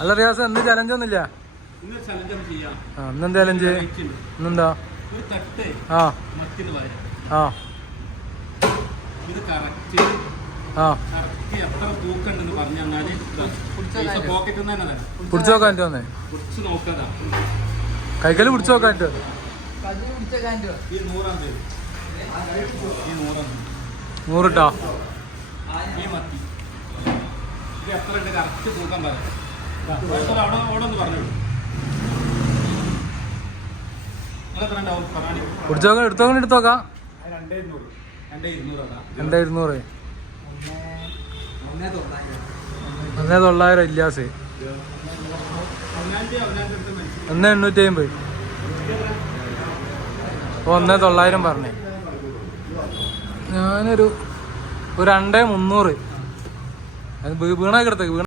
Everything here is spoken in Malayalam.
അല്ല റിയാസ് എന്ത് ചലഞ്ച് ഒന്നുമില്ല? ഇന്നെന്ത് ചലഞ്ച്? ഇന്നെന്താ? ആ ആ പിടിച്ചു നോക്കാൻ വന്നേ, കൈക്കല് പിടിച്ചു നോക്കാൻ പറ്റുമോ? 100 ഇട്ടോ? പിടിച്ചോക്കാം, എടുത്തോക്കാം, എടുത്തോക്കാം. 2200. 1900 ഇല്ലാസ്. 1850. അപ്പോൾ 1900 പറഞ്ഞേ. ഞാനൊരു 2300 വീണ കിടത്തേക്ക് വീണ